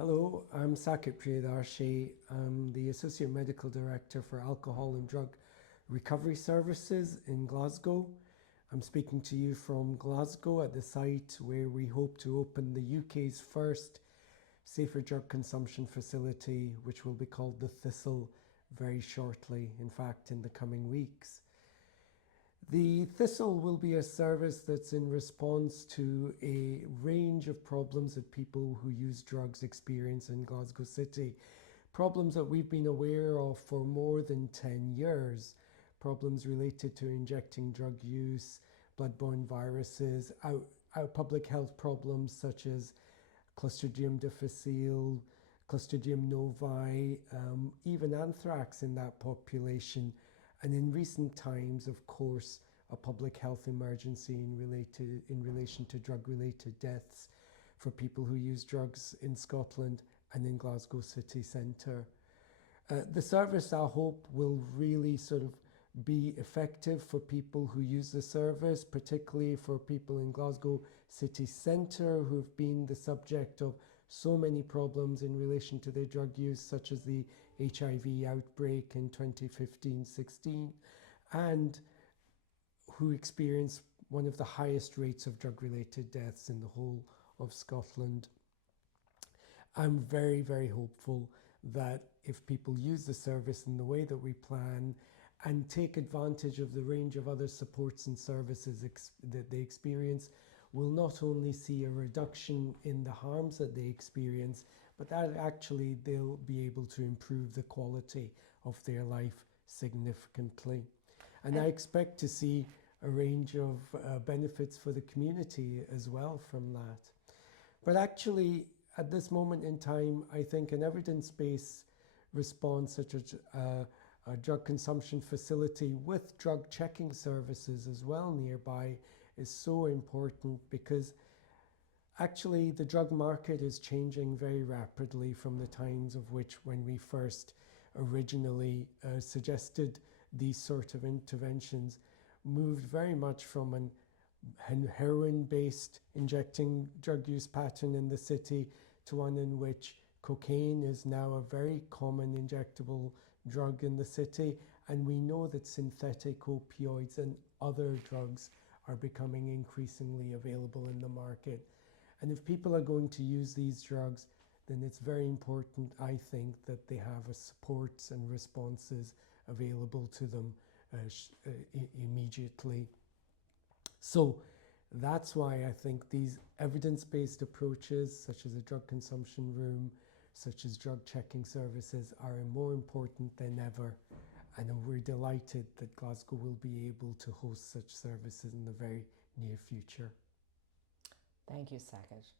Hello, I'm Saket Priyadarshi. I'm the Associate Medical Director for Alcohol and Drug Recovery Services in Glasgow. I'm speaking to you from Glasgow at the site where we hope to open the UK's first safer drug consumption facility, which will be called the Thistle very shortly, in fact, in the coming weeks. The Thistle will be a service that's in response to a range of problems that people who use drugs experience in Glasgow City. Problems that we've been aware of for more than 10 years. Problems related to injecting drug use, bloodborne viruses, public health problems such as Clostridium difficile, Clostridium novi, even anthrax in that population. And in recent times, of course, a public health emergency in relation to drug-related deaths for people who use drugs in Scotland and in Glasgow city centre. The service, I hope, will really sort of be effective for people who use the service, particularly for people in Glasgow city centre who have been the subject of so many problems in relation to their drug use, such as the HIV outbreak in 2015-16, and who experienced one of the highest rates of drug-related deaths in the whole of Scotland. I'm very, very hopeful that if people use the service in the way that we plan and take advantage of the range of other supports and services that they experience, will not only see a reduction in the harms that they experience, but that actually they'll be able to improve the quality of their life significantly. And I expect to see a range of benefits for the community as well from that. But actually, at this moment in time, I think an evidence-based response such as a drug consumption facility with drug checking services as well nearby is so important, because actually the drug market is changing very rapidly from the times of which when we first originally suggested these sort of interventions, moved very much from an heroin-based injecting drug use pattern in the city to one in which cocaine is now a very common injectable drug in the city, and we know that synthetic opioids and other drugs are becoming increasingly available in the market. And if people are going to use these drugs, then it's very important, I think, that they have supports and responses available to them immediately. So that's why I think these evidence-based approaches, such as a drug consumption room, such as drug checking services, are more important than ever. And we're delighted that Glasgow will be able to host such services in the very near future. Thank you, Saket.